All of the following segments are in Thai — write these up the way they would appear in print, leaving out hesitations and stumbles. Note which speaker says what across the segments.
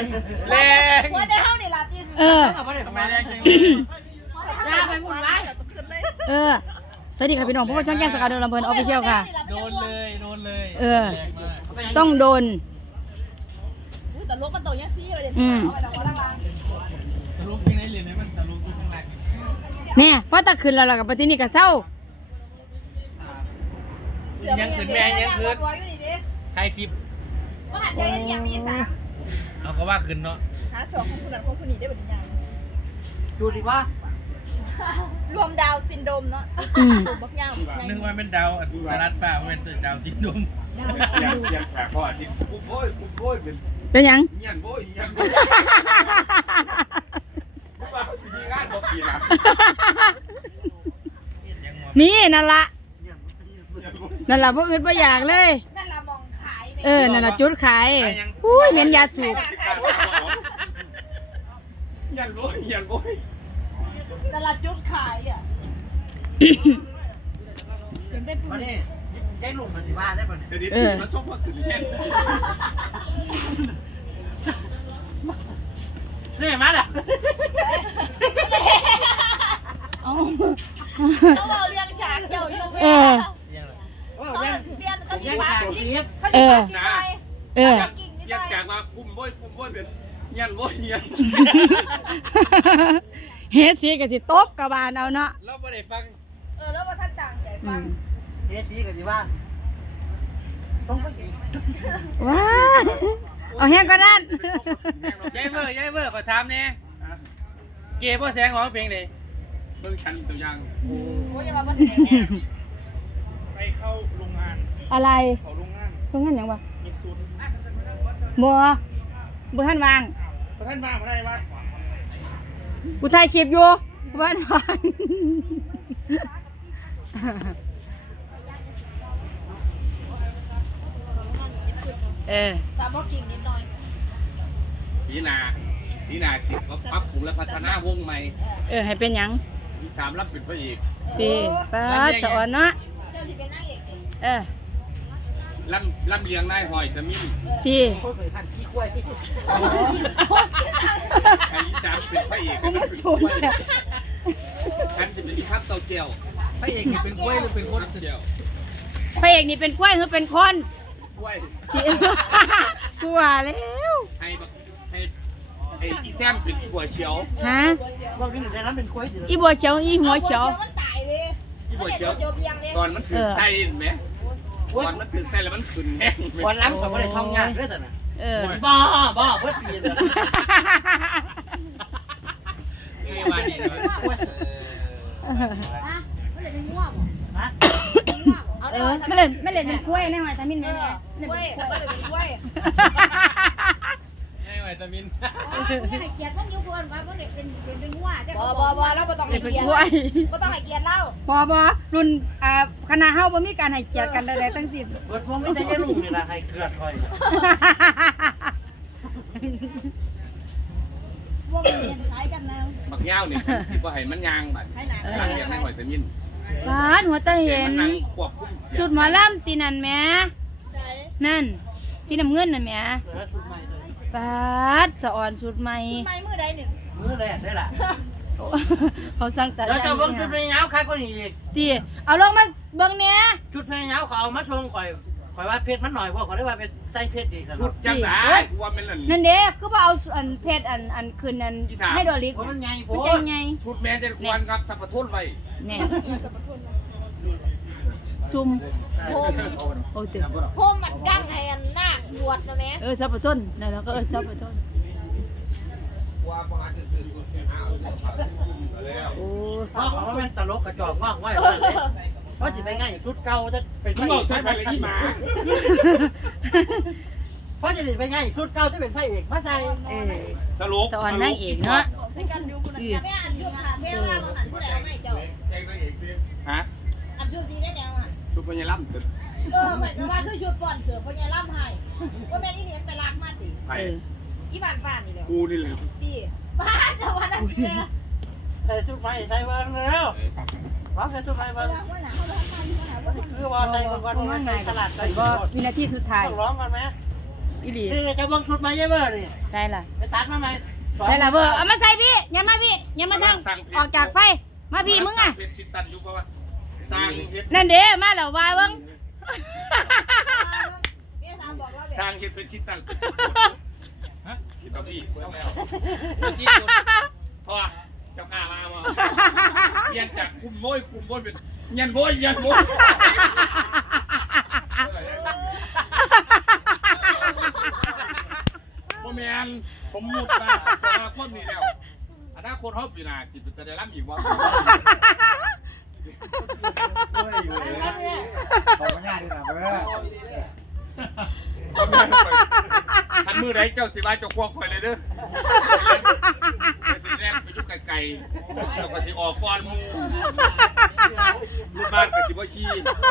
Speaker 1: แรง
Speaker 2: หัวได้เท่านี่ล่ะตี
Speaker 1: ทำไมแรงจัง
Speaker 2: ยาไปหมดไร
Speaker 3: สวัสดีค่ะพี่น้องพวกช่องแก้มสกาวเดินลำเพลินออฟฟิเชียลค่ะ
Speaker 1: โดนเลย
Speaker 3: ต้องโดน
Speaker 2: แต่ลูกมันโตยังซี่ไปเลยเอาไปตรงว่าละบ้าง
Speaker 1: ตะลุกที่ไหนเหรียญไหนมันตะลุกที่ข้างล่าง
Speaker 3: เนี่ยพอตะคืนเรากับปฏินี่กับเศร้า
Speaker 1: ยังขึ้นแม่ยังขึ้นใครคลิป
Speaker 2: ว่าหันใจยังมีสาม
Speaker 1: เอาก็ว่าขึ้นเนาะ
Speaker 2: หาสองของคุณนั้นของคุณนี้ได้แบบนี้
Speaker 4: ดูดิว่าร
Speaker 2: วมดาวซินโดมเนาะบักยาว
Speaker 1: นึกว่าเป็นดาวอัตลัดป่าเป็นดาวทิ้งดุม
Speaker 5: ยังแขกพ่ออาทิตย์กูโบ้ยเป็น
Speaker 3: เป็นยัง
Speaker 5: เงี้ยนโบ้ยว่าเขาสิมีงานบ่ปีละ
Speaker 3: มีนั่นละพวกอื่นไม่อยากเลย
Speaker 2: นั่นละมองขาย
Speaker 3: นั่นละจุดขายอุ้ยเหม็นยาสูบ
Speaker 5: เงี้ยนโบ้ย
Speaker 2: นั่นละจุดขายอ่ะเป็นได้ปุ๊บ
Speaker 4: มาเนี่ยได้ลุงมันสิบ้าได้ป่ะเนี่ย
Speaker 5: จะได้มันส่งมาขึ้นเงี้ยน
Speaker 4: เนี่ยมาแล้ว
Speaker 2: เขาบอกเลี้ยงช้างเจ้าอยู่แม่เลี้ยงเขาที่พักเขาที่พักไป
Speaker 5: อยากจากมาคุ้มโบ้ยเป็นเงี้ยนโบ้ยเงี้ยน
Speaker 3: เฮ็ดสีกับสิตบกระบาลเอาเนาะ
Speaker 1: เราไม่ได้ฟัง
Speaker 2: แล้วว่าท่านต่างใจฟัง
Speaker 4: เฮ็ดสีกันสิบ้าต้องไปกิน
Speaker 3: ว้าเอาแห้งก็นั่น
Speaker 1: ยายเบอร์ขอถามเนี่ยเก็บพ่อแสงของเพลงเลย
Speaker 5: เบิ่งชันตัวอย่าง
Speaker 2: โอ้ยอย่ามาประสิทธิ์
Speaker 1: ไปเข้าโรงงาน
Speaker 3: อะไร
Speaker 1: เขาโรงงาน
Speaker 3: ตรงนั้นยังวะ
Speaker 1: ยิงซูน
Speaker 3: บ่ท่านวาง
Speaker 1: ท่านมาไม่ได้ว่า
Speaker 3: กูถ่ายคลิปอยู่บ่ท่านวาง
Speaker 2: ตามบอกกิ่งนิดหน่อย
Speaker 5: สีนาสิเขาปรับปรุงและพัฒนาวงใหม่
Speaker 3: ให้เป็นหยัง
Speaker 5: มี3รับเป็นพระเอก
Speaker 3: ตีป้าสอนเนาะ
Speaker 2: เจ้าสิเป็นนางเอก
Speaker 5: ลำเลียงนายหอยจะมี
Speaker 3: ตี
Speaker 4: คนเคยพันขี้กล้วยที่
Speaker 5: ไอ้3เป็นพระเอก
Speaker 3: มันสวยจ้ะ
Speaker 5: ฉันจะเป็นข้าวเต้าเจียว
Speaker 1: พระเอกนี่เป็นกล้วยหรือเป็นคน
Speaker 5: เจียว
Speaker 3: พระเอกนี่เป็นกล้วยหรือเป็นคน
Speaker 5: กล้วย
Speaker 3: กูว่าแล้ว
Speaker 5: ให้อีแซมเป็นหัวเฉียว
Speaker 3: ฮะ
Speaker 4: พวกนี้ในนั้นเป็นกล้วย
Speaker 3: อีบัวเขียวอีหัวเขียว
Speaker 2: มันตายเลย
Speaker 5: ที่หัวเฉียวตอนมันถือใจเห็นไหมตอนมันถือใจแล้วมันขึ้นแห้ง
Speaker 4: วันล้ำกับวันได้ท่องงานด้วยแต่น่ะบ้าเพื่อปีเลย
Speaker 1: มาดีนะ
Speaker 2: ไม่เลยเป็นง่วง
Speaker 4: ฮะ
Speaker 3: ไม่เล่นเป็นกล้วยแน่หอยตามินแม่
Speaker 2: กล้วยแต่ก็เลยเป็นกล้วย
Speaker 1: ให้ไวตามิน
Speaker 2: ไม่ให้เกียรติพวกนิ้วพวนว่าพวกเด็กเป็นง่วงบ่แล้วบ่ต้องให้
Speaker 3: เป็น
Speaker 2: เกียร
Speaker 3: กล้วย
Speaker 2: ติบ่ต้องให้เกียรติเล่า
Speaker 3: บ่รุ่นคณะเฮาบ่มีการให้เกียรติกันใดๆทั้งสิ้น
Speaker 4: เปิดพวกไม่ได้ลุงนี่ละใครเกลือคอย
Speaker 2: พวกเรียนคล้ายกันนะ
Speaker 5: มักเง่าเนี่ยสิว่าให้มันยางบัดนั่งเรียงในหอยตะมิน
Speaker 3: ป้าหัวตาเห็น
Speaker 5: นั่งควบคุม
Speaker 3: สุดหมอลำตีนั่นแหม
Speaker 2: ใช่
Speaker 3: นั่นสีน้ำเงินนั่นแหม
Speaker 4: เปิดสุดใหม่เลย
Speaker 3: ป้าสะอ่อนสุดใหม่
Speaker 2: ไม่มือใดนี่
Speaker 4: มือแรกได้ล่ะ
Speaker 3: เขาสั่งตัด
Speaker 4: แล้วจะเบิ้งชุดเพลงยาวใครก็นี่อีก
Speaker 3: ตีเอาลงมาเบิ่งเนี้ย
Speaker 4: ชุดเพลงยาวเขาเอามาชงข่อยว่าเพชรมันหน่อยเพราะเขาได้ว่าเป็นใจเพชรดีส
Speaker 5: ชุ
Speaker 4: นุ
Speaker 5: ด
Speaker 4: ก
Speaker 5: จังได้กูว่ามัน
Speaker 3: นั่นเด้คือว่าเอาอันเพชรอันคืนอันให้ดอลิก
Speaker 4: เพราะมันใหญ่โพ
Speaker 3: มันจะไง
Speaker 5: ชุดแม่จะควรกับสัพพทุนไว้
Speaker 3: แน่ซุ่ม โอ้เต๋อ
Speaker 2: โฮมมันกั้งให้อันหน้าหนวดนะแม่
Speaker 3: ซับปะต้นนั่นแล้วก็ซับปะต้น
Speaker 5: ว่าประมาณจะซื้อชุดแค่5แล้ว
Speaker 3: โอ้
Speaker 4: เพราะเขาเป็นตลกกระจอกงอกไว้เพราะจะไปง่ายชุดเก่าจะเป็น
Speaker 5: มึงบอกใช่ไหมเลยที่หมา
Speaker 4: เพราะจะไปง่ายชุดเก่าจะเป็นพระเอกมาใจ
Speaker 5: ตลก
Speaker 3: สอนนางเอกเนาะ
Speaker 2: แม่อันยุบค่ะแม่ว่ามันหันผู้ใดเอาให้เจ้า
Speaker 5: ฮะ
Speaker 2: อันชุดสีได้แนวหัน
Speaker 5: ชุดพญาล่ำ
Speaker 2: เหมือนกับว่าคือชุดฟอนเสือพญาล่ำให้ว่าแม่นี่เนี่ยไปรักมาติ
Speaker 5: ไผ่
Speaker 2: อีบ้านฟ้านี่เด้อ
Speaker 5: กูนี่แหละ
Speaker 2: ตีบ้านจะวันนั้นเลย
Speaker 4: ใส่ชุดไฟใส่บ้างแล้วร้องใส่ชุดไฟบ้างคือว่าใส่บางวัน
Speaker 3: เพราะว่าไง
Speaker 4: ตลาดใส่
Speaker 3: ก็วินาทีสุดท้าย
Speaker 4: ต้องร้องกันไหม
Speaker 3: อีหลี
Speaker 4: นี่จะวางชุดมาเยอะเบอร์นี่
Speaker 3: ใช่ล่ะ
Speaker 4: ไปตัดมาไหม
Speaker 3: ใช่ล่ะเบอร์เอามาใส่พี่อย่ามาพี่อย่ามาทางออกจากไฟมาพี่มึงอ่ะ
Speaker 5: เพชรชิดตันอยู่เพราะว่าสร้างเพชร
Speaker 3: นั่นเด้มาแล้วว่าเบิ่ง
Speaker 2: พี่สามบอกเราแบบ
Speaker 5: สร้างเพชรเป็นชิดตันฮะคิดกับพี่เพราะว่าเจ้าข้ามาเยันจากคุมโว้ยเป็นยันโว้ยโมเมนผมมุดมาคนนี้แล้วอนาคตเขาปีหน้าสิจะได้รับอีกว่า
Speaker 4: บอกมาง่ายดีนะเบอร์
Speaker 5: ทันมือไรเจ้าสิบ้าเจ้าควงคอยเลยเด้อไปสิแรกไปยุกไก่แล้วก็สิออกก้อนมูลูกบ้านกับสิบ่ชี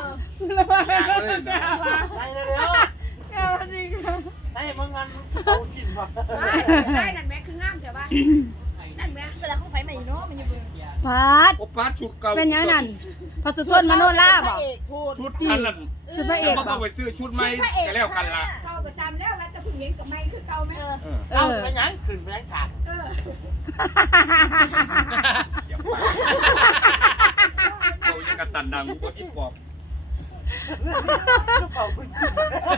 Speaker 4: ไปเร็วให้มึงมันเอากินมา
Speaker 2: ได้นั่นแม่คืองามใช่ป่ะนั่นแม่เวลาเขาไฟใหม่เนาะมันจะเบื่อ
Speaker 3: พัด
Speaker 5: โอป้าชุดเก่า
Speaker 3: เป็นยังนั่นพอสุทนมโนราบ่
Speaker 5: ชุดทันนั่น
Speaker 3: ชุดพระเอก
Speaker 5: ก็
Speaker 3: บ่
Speaker 5: ต้องไปซื้อชุดใหม่กันแล้วกันล่ะ
Speaker 2: เก่ากับซ้ำแล้วแล้วแต่ผู้หญิงกับไม่คือเก่าไหม
Speaker 4: เอาไปยังขึ้นไปยังขาด
Speaker 5: เรายังกระตันดังบนที่ปอบ
Speaker 4: เป่าคุณกิน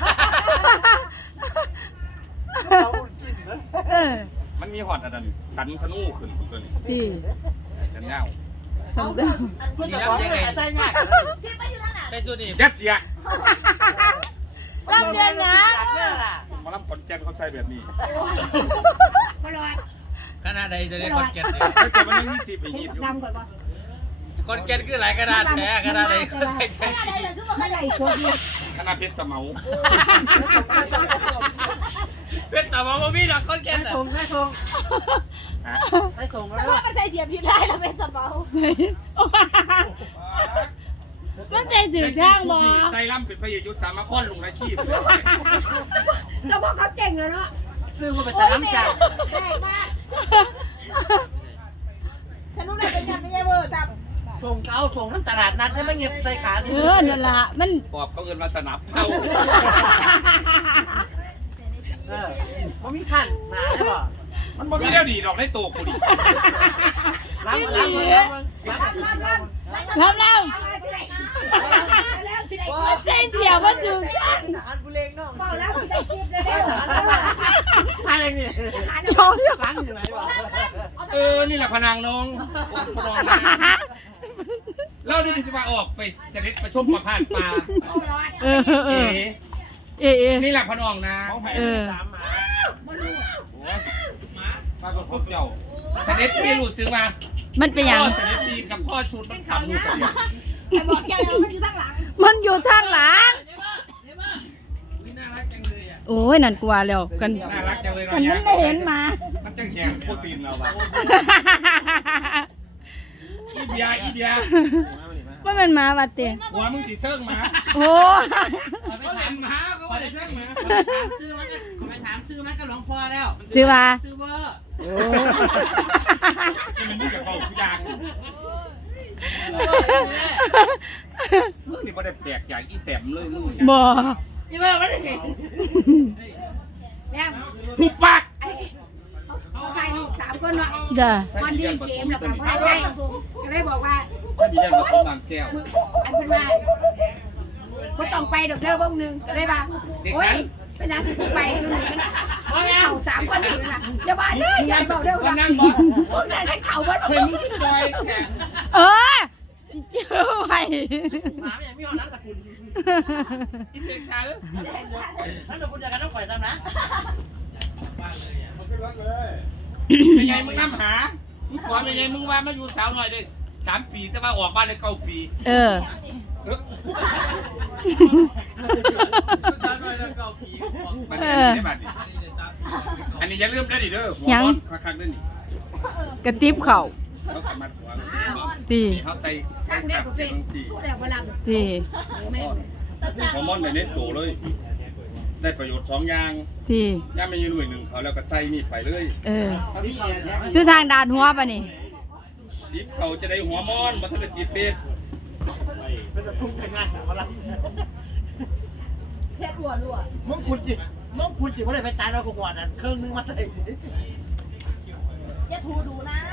Speaker 4: เป่าคุณกินนะ
Speaker 5: มันมีหอดอันนั้นสันพนูขึ้นตัวนี้
Speaker 3: ดี
Speaker 5: จันเงา
Speaker 3: สมเด็จ
Speaker 4: เพื่อนจะบอกให้ใส่ง่าย
Speaker 2: ซิปไปอยู่ทางไหน
Speaker 1: ใส่สุดนี่
Speaker 5: ยัดเสีย
Speaker 3: ลำเดือนนะ
Speaker 5: มาล้ำขอนแก่นเขาใช้แบบนี้
Speaker 2: บอลอย
Speaker 1: ขนาดใดจะได้คอนแกน
Speaker 5: ถ้าเกิดมันยังมีสิบไปยีดอยู่
Speaker 2: ดำก่อนป่ะ
Speaker 1: คอนแกนคือหลายกระดาษแท้กระดาษใดก็ใส่ใจ
Speaker 2: อะไรเลยทุกคนอะไรสดเลย
Speaker 5: ขนาดเพชรสมเอา
Speaker 1: เป็นสาวมาพี่ดอกคอนแกน
Speaker 4: ให้ส่งให้ส่งให้ส่งมา
Speaker 2: แต่
Speaker 4: แล้ว
Speaker 2: ว่ามันใส่เสียผิดได้แล้วเป็นสเปา
Speaker 3: มันใจถึงทางบ่
Speaker 5: ใจล่ำเป็นพระเยซูสามคอนลงในขี้
Speaker 2: จะบอกเขาเก่งเลยเนาะ
Speaker 4: ซื้อมาเป็นตะน้ำจ่า
Speaker 2: แรงมากฉันรู้เลยเป็นยันไม่ใช่เวอร์จับ
Speaker 4: ส่งเก้าส่งทั้งตลาดนัดให้ไม่เงียบใส่ขา
Speaker 3: นั่นล่ะมัน
Speaker 5: ปอบเขาเอินมาสนับเข้า
Speaker 4: มันมีขั้นหนาใช่ป่ะ
Speaker 5: มันบ่มีแล้วดีดอกได้โตกูดิ
Speaker 4: ล้าง
Speaker 3: แล้วเส้นเสียวมันจุก
Speaker 4: ทหารกูเลงน้อง
Speaker 2: เปล่าแล้วสิได้คลิปเลย
Speaker 4: ทหารอะไรนี่
Speaker 3: ยอมยอม
Speaker 4: ล้างอยู่ไหนวะ
Speaker 5: นี่แหละพนางน้องพนองนะเล่าด้วยสิว่าออกไปจะเล็ดไปชมประพาสปลา
Speaker 3: เออ
Speaker 5: นี่แหละพนองนะ มาเป็นพวกเจ้าเสด็จพี่หลุดซื้อมา
Speaker 3: มันเป็นอย่าง
Speaker 5: พ่อเสด็จพี่กับพ่อชุดมันทำอยู่กัน
Speaker 2: แต่บอกแกเลยมันอยู่ข้างหลัง
Speaker 3: มันอยู่ทางหลังโอ้ยนั่นกว่าแล้วกัน
Speaker 5: น่ารักจังเลย
Speaker 3: กันมันไม่เห็นมา
Speaker 5: มันจังแข็งโปรตีนเราบ้างอีเบีย
Speaker 3: ว่ามันมาวัดเตีย
Speaker 5: หัวมึงสีเชิงมา
Speaker 3: โอ้
Speaker 5: เขาเห็นมาก็ว่าได้เชิงมา
Speaker 4: ไปถามซื้อมันก็หลวงพ่อแล้ว
Speaker 3: ชื่อว่า
Speaker 4: ซื้อเบอร์
Speaker 5: ที่มันนี่กับเขาทุกอย่างมึงนี่บ่ได้แปลกอย่างอีแต้มเลยมึง
Speaker 3: บ่
Speaker 4: นี่เบอร์ไม่ได้ไง
Speaker 2: เนี่ย
Speaker 5: หุบปาก
Speaker 2: เขาถ่ายรูป3 คนเนาะ
Speaker 3: จ้ะ
Speaker 2: วันดีเกมแล้วก็ไม่ใช่ก็เลยบอกว่า
Speaker 5: ถ้ามีแย่งกับต้นน้ำแก้ว
Speaker 2: อันเป็นว่าก็ต้องไปดอกเด้อวงนึงก็เลยว่าโอ๊ยเป็นนางสิไปดูหนึ่งเข่า3 คนอีกนะอย่าบ้าเลยอย่าบอกเด้อ
Speaker 5: ก็
Speaker 2: ว่า
Speaker 5: นั่งบ่
Speaker 2: พวกนั้นให้เข่าวัด
Speaker 5: เคยมึงพี่จอยแข่ง
Speaker 3: เออเจอไว้
Speaker 4: หมาอย่างมีห้องน้ำตะกุน
Speaker 5: อีเซ็กชัล
Speaker 4: นั่นเราคุณจะกันต้องปล่อยตามนะ
Speaker 5: เป็นไงมึงน้ำหามึงก่อนเป็นไงมึงว่ามาอยู่สาวหน่อยเลย3 ปีแต่ว่าออกบ้านเลย9 ปี
Speaker 3: เออ
Speaker 5: มันได้บัตรอันนี้อย่าลืมได้ดิเด้อหัวร้อนคักๆเด้อนี่
Speaker 3: กระติบเข่า
Speaker 5: เขาสามารถหัว
Speaker 3: ตี
Speaker 5: นี่เขาใส่
Speaker 2: สร้างแน่ผมเป็นพูดแล้วเวลา
Speaker 3: ตี
Speaker 5: หัวมอนในเน็ตโตเลย ได้ประโยชน์2 อย่าง
Speaker 3: ตี
Speaker 5: ย่าไม่ยืนหน่วย1เขาแล้วก็ใส่นี่ไปเลย
Speaker 3: เออดูทางด่านหัวป่ะนี่
Speaker 5: ดิบเขาจะได้หัวมอนมาทะเลจีเป็ด
Speaker 4: เป็นตะทุ่งยังไงมาละ
Speaker 2: เพชรรัว
Speaker 4: มึงคุณจิน้องคุณสิบ่ได้ไปตายเราก็หวดอันเครื่องนึงมาใส่
Speaker 2: อย่าถูดูนะ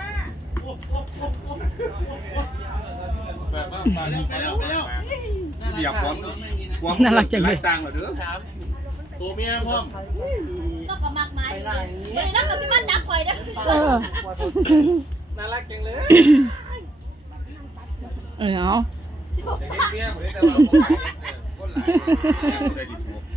Speaker 5: เดี๋ยวพร้อมต่างเหรอเด้อ
Speaker 1: ตัวเมียพ่อม
Speaker 2: ก็ประมากไม้แล้วก็สิมันจับข่อยนะ
Speaker 3: เออ
Speaker 1: น่ารักจังเลย
Speaker 3: เออเอา
Speaker 1: เห็นเมียผมได้แต่ว่าคนหลาย
Speaker 5: ได้ดีสุด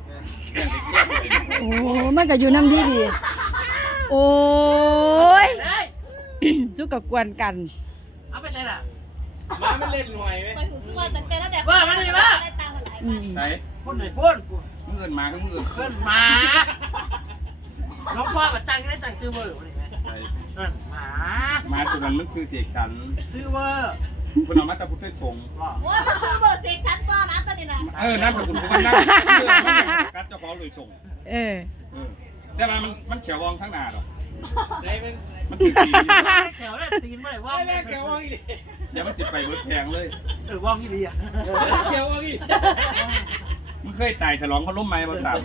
Speaker 3: โอ้มันก็อยู่น้ำดีดีโอ้ยจุกกับกวนกัน
Speaker 4: เอาไปใส่ล่ะ
Speaker 1: มาไม่เล่นหน่วยไหม
Speaker 2: ไปหูซื้อว่าตั้งแต่แล้วแต่
Speaker 4: ว่ามันนี่ว่า
Speaker 2: ได้ตังค์หลาย
Speaker 3: อืม
Speaker 5: ไหน
Speaker 4: พุ่นไหนพุ่น
Speaker 5: เงินมาก็เงิน
Speaker 4: เพื่อนหมาน้องพ่อมาตั้งได้ตั้งซื้อเวอร์นั่นหมา
Speaker 5: มาตัวนั้นมันซื้อเด็กกัน
Speaker 4: ซื้อเวอร์
Speaker 5: คนเอามาตะพุทธทง
Speaker 2: โอ้ยมันซื้อเบอร์เซ็กชั้นตัวนะตัวนี้นะ
Speaker 5: นั่นเป็นคนที่นั่งกัดเจ้าของเลยตรง
Speaker 3: เออ
Speaker 5: แต่ว่ามันเฉียววองทั้งหน้าหรอก
Speaker 1: ไอ้มึง
Speaker 5: มันติดตี
Speaker 4: แถวได้ตีนเมื่อไหร่ว่า
Speaker 1: ไอ้แม่เขียวว่าอี
Speaker 5: เดี๋ยวมันจิไปเบิดแพงเลย
Speaker 4: ว่างยี่ดีอ่ะ
Speaker 1: เขียวว่าอี
Speaker 5: มึงเคยตายฉลองเขาล้มไม้บนสาม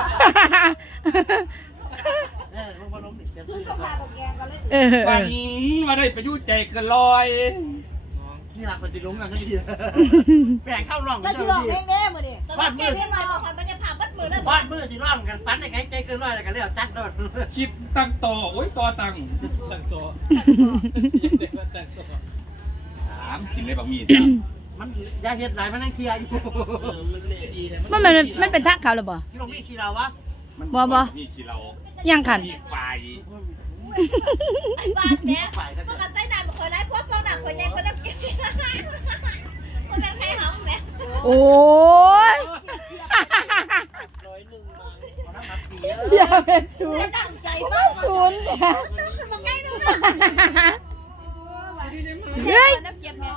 Speaker 4: ลงมาล้มอีก
Speaker 2: ซื้อกับพากับแกงกันเลย
Speaker 3: เออ
Speaker 5: ฝันว่าได้ไปยุ่ใจเกินลอย
Speaker 4: นี่หลักมันจะล้มกันก็ดีแบ่งเข้าร่อง
Speaker 2: แล้ว
Speaker 4: จะ
Speaker 2: ชิลอง
Speaker 4: ดี
Speaker 2: เพลงเด้มือดิบ้านมือเพลงลอยบอกมันจะผ่านบ้านมือแล้ว
Speaker 4: บ้านมือสิร่องกันฟันในไงใจเกินร้อยกันเรียกจัดโดด
Speaker 5: คิดตั้งต่อโอ้ยต่อตัง
Speaker 1: ตั้งตัวเด็กว่าตั้งตัว
Speaker 5: ถามกินได้บะหมี่สาม
Speaker 4: มันยาเห็ดไหลมันนั่งเคลียร์อยู่
Speaker 1: มันเละดีนะ
Speaker 3: มันเป็นทักเขาหรือเปล่า
Speaker 4: ที่ลงมีขี้เราวะ
Speaker 5: มีขี้เรา
Speaker 3: ยังขัน
Speaker 5: มีไฟ
Speaker 2: ไอ้บ้านเนี้ยมันกันใต้น้ำมันคอยไล่พวกฟองหนักคอยยังก็ต้องกินมันเป็นใครหอมไหม
Speaker 3: โอ้ย
Speaker 4: 101
Speaker 3: อย่าเป็นชู
Speaker 2: ไม่ตั้งใจมาก
Speaker 3: ศูนย์เนี่ย
Speaker 2: ต้องขึ้นมาใกล้ดูนะ
Speaker 3: เฮ้ย
Speaker 2: น้ำเก็บแมว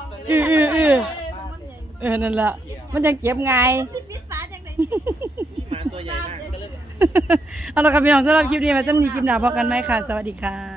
Speaker 3: นั่นแหละมันจะเก็บไง
Speaker 2: ปิดฝาจังเลย
Speaker 1: หมาตัวใหญ่มากก็เลย
Speaker 3: เอาละครับพี่น้องสำหรับคลิปนี้มาจะมีคลิปหน้าพบกันไหมค่ะ สวัสดีค่ะ